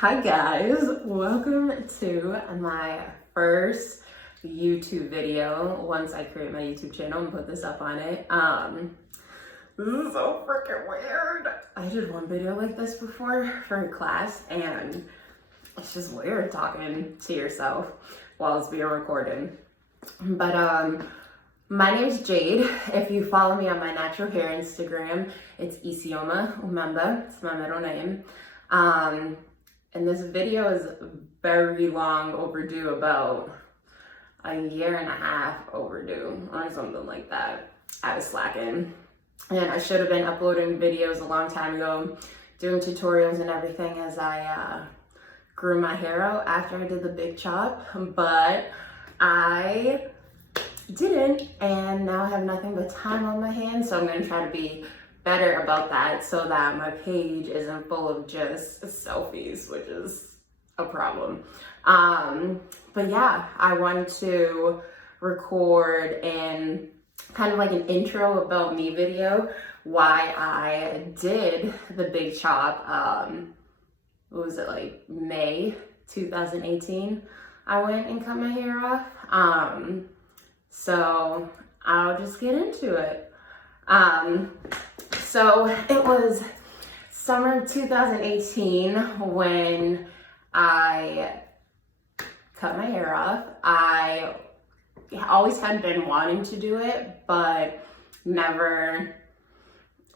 Hi guys, welcome to my first YouTube video once I create my YouTube channel and put this up on it. This is so freaking weird. I did one video like this before for class and it's just weird talking to yourself while it's being recorded. But my name is Jade. If you follow me on my natural hair Instagram, it's Isioma Umemba. It's my middle name. And this video is very long overdue, about a year and a half overdue or something like that. I was slacking and I should have been uploading videos a long time ago, doing tutorials and everything as I grew my hair out after I did the big chop, but I didn't, and now I have nothing but time on my hands, so I'm going to try to be better about that so that my page isn't full of just selfies, which is a problem. But yeah, I wanted to record in kind of like an intro about me video, why I did the big chop. What was it, like May 2018? I went and cut my hair off. So I'll just get into it. So it was summer 2018 when I cut my hair off. I always had been wanting to do it, but never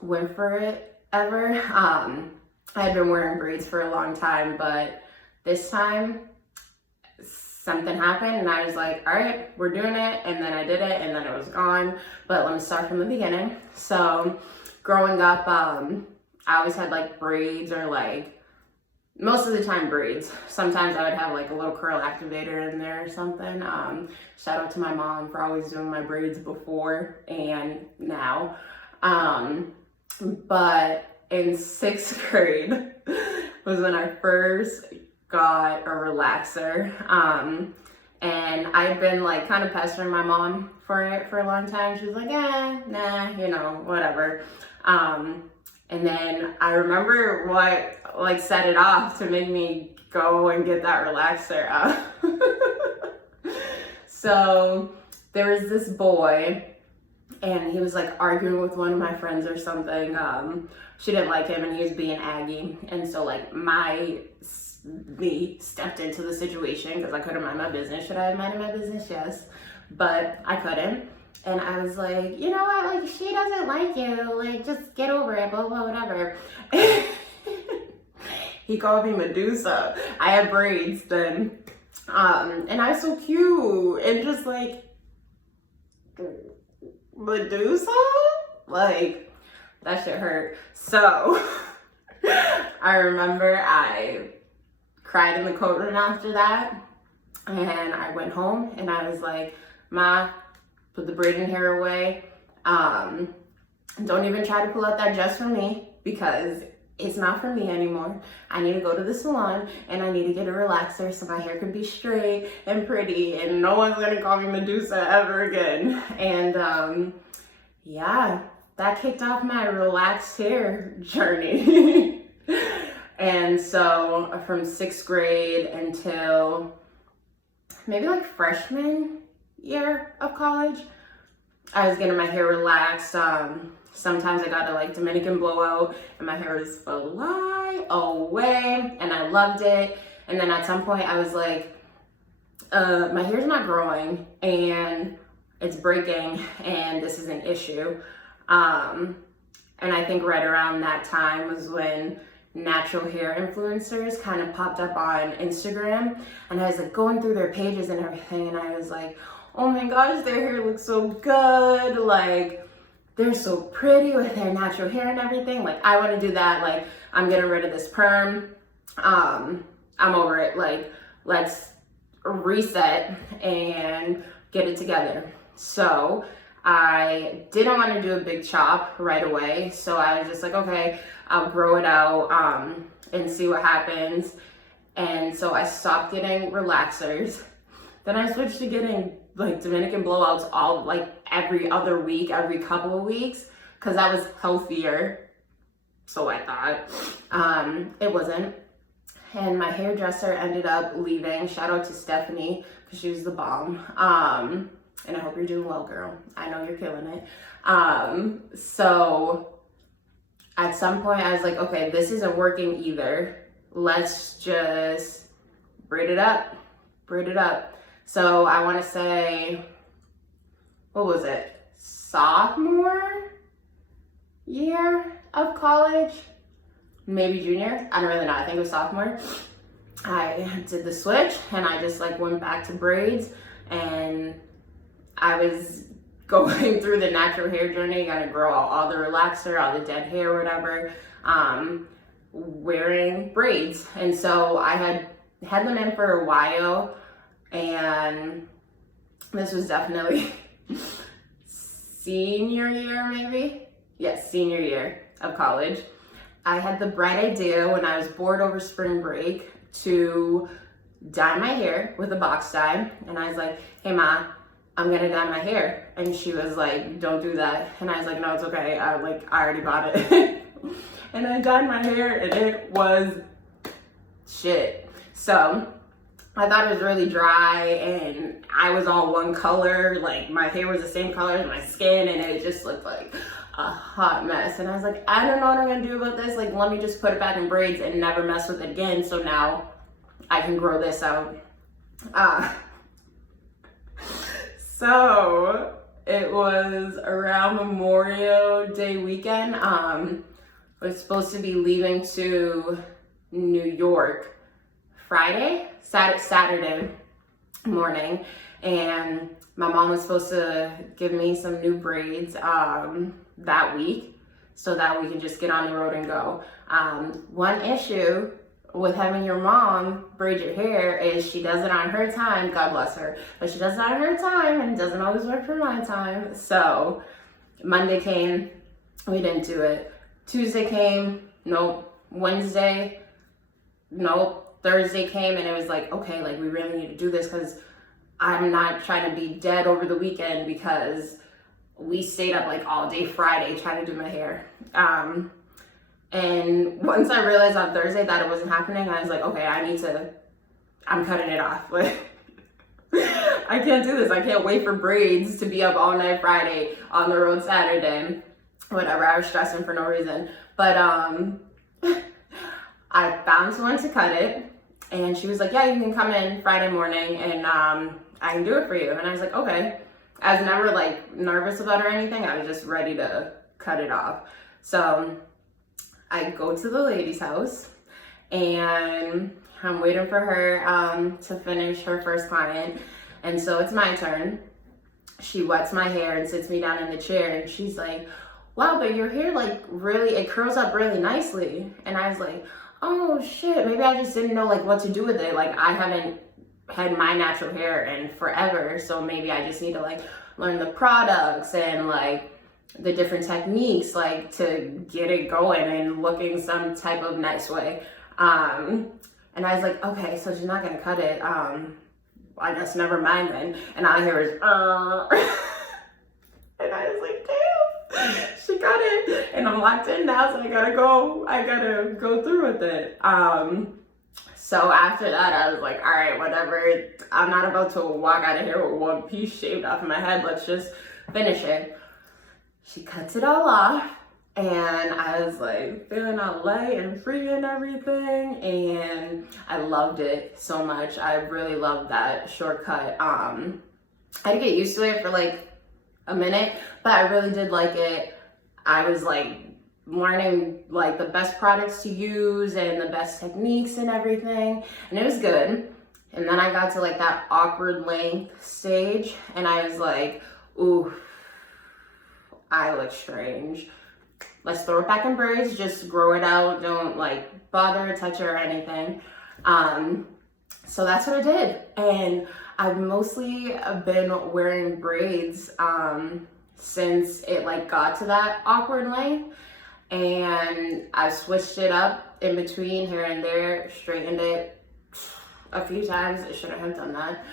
went for it ever. I had been wearing braids for a long time, but this time something happened and I was like, all right, we're doing it. And then I did it and then it was gone. But let me start from the beginning. So growing up, I always had like braids, or like most of the time braids. Sometimes I would have like a little curl activator in there or something. Shout out to my mom for always doing my braids before and now. But in 6th grade was when I first got a relaxer. And I'd been like kind of pestering my mom for it for a long time. She was like, nah, you know, whatever. And then I remember what like set it off to make me go and get that relaxer. So there was this boy and he was like arguing with one of my friends or something. She didn't like him and he was being aggy. And so like me stepped into the situation because I couldn't mind my business. Should I have minded my business? Yes, but I couldn't. And I was like, you know what, like, she doesn't like you, like, just get over it, blah, blah, whatever. He called me Medusa. I had braids then. And I was so cute and just like, Medusa? Like, that shit hurt. So I remember I cried in the coat room after that, and I went home and I was like, Ma, put the braiding hair away. Don't even try to pull out that dress for me because it's not for me anymore. I need to go to the salon and I need to get a relaxer so my hair can be straight and pretty and no one's gonna call me Medusa ever again. And yeah, that kicked off my relaxed hair journey. And so from 6th grade until maybe like freshman year of college, I was getting my hair relaxed. Sometimes I got a like Dominican blowout and my hair was fly away and I loved it. And then at some point I was like, my hair's not growing and it's breaking and this is an issue. And I think right around that time was when natural hair influencers kind of popped up on Instagram, and I was like going through their pages and everything, and I was like, oh my gosh, their hair looks so good, like they're so pretty with their natural hair and everything. Like, I want to do that. Like, I'm getting rid of this perm. I'm over it. Like, let's reset and get it together. So I didn't want to do a big chop right away, so I was just like, okay, I'll grow it out and see what happens. And so I stopped getting relaxers. Then I switched to getting like Dominican blowouts all like every other week, every couple of weeks, because that was healthier. So I thought. It wasn't. and my hairdresser ended up leaving. Shout out to Stephanie, because she was the bomb. And I hope you're doing well, girl. I know you're killing it. So at some point I was like, okay, this isn't working either. Let's just braid it up. So I want to say, what was it? Sophomore year of college, maybe junior. I don't really know. I think it was sophomore. I did the switch and I just like went back to braids, and I was going through the natural hair journey, gonna grow out all the relaxer, all the dead hair, whatever, wearing braids. And so I had them in for a while, and this was definitely senior year, maybe? Yes, senior year of college. I had the bright idea when I was bored over spring break to dye my hair with a box dye. And I was like, hey Ma, I'm gonna dye my hair. And she was like, don't do that. And I was like, no, it's okay. I already bought it. And I dyed my hair and it was shit. So I thought it was really dry and I was all one color. Like my hair was the same color as my skin, and it just looked like a hot mess. And I was like, I don't know what I'm gonna do about this. Like, let me just put it back in braids and never mess with it again. So now I can grow this out. So it was around Memorial Day weekend. I was supposed to be leaving to New York Saturday morning, and my mom was supposed to give me some new braids that week so that we can just get on the road and go. One issue with having your mom braid your hair is she does it on her time, God bless her, but she does it on her time and it doesn't always work for my time. So Monday came, we didn't do it. Tuesday came, nope. Wednesday, nope. Thursday came, and it was like, okay, like we really need to do this because I'm not trying to be dead over the weekend, because we stayed up like all day Friday trying to do my hair. And once I realized on Thursday that it wasn't happening, I was like, okay, I'm cutting it off. Like, I can't do this. I can't wait for braids to be up all night Friday, on the road Saturday, whatever. I was stressing for no reason. But I found someone to cut it, and she was like, yeah, you can come in Friday morning and I can do it for you. And I was like, okay. I was never like nervous about it or anything. I was just ready to cut it off. So I go to the lady's house and I'm waiting for her to finish her first client. And so it's my turn. She wets my hair and sits me down in the chair, and she's like, wow, but your hair like really, it curls up really nicely. And I was like, oh shit, maybe I just didn't know like what to do with it. Like I haven't had my natural hair in forever, so maybe I just need to like learn the products and like the different techniques like to get it going and looking some type of nice way. And I was like, okay, so she's not gonna cut it. I guess never mind then. And all I hear is and I was like, damn, she got it. And I'm locked in now, so I gotta go through with it. So after that, I was like, all right, whatever. I'm not about to walk out of here with one piece shaved off of my head. Let's just finish it. She cuts it all off, and I was like feeling all light and free and everything. And I loved it so much. I really loved that shortcut. I had to get used to it for like a minute, but I really did like it. I was like learning like the best products to use and the best techniques and everything, and it was good. And then I got to like that awkward length stage, and I was like, ooh, I look strange. Let's throw it back in braids, just grow it out, don't like bother, touch it or anything. So that's what I did, and I've mostly been wearing braids since it like got to that awkward length. And I switched it up in between here and there, straightened it a few times. I shouldn't have done that.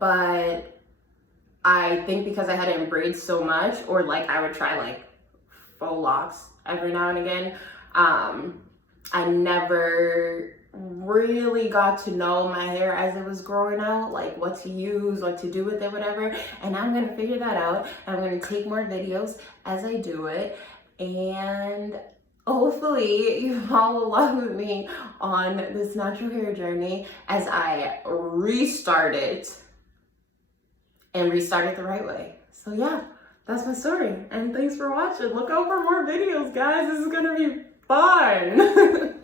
But I think because I had it in braids so much, or like I would try like faux locks every now and again, I never really got to know my hair as it was growing out, like what to use, what to do with it, whatever. And I'm gonna figure that out. I'm gonna take more videos as I do it, and hopefully you follow along with me on this natural hair journey as I restart it and restart it the right way. So yeah, that's my story, and thanks for watching. Look out for more videos, guys. This is gonna be fun.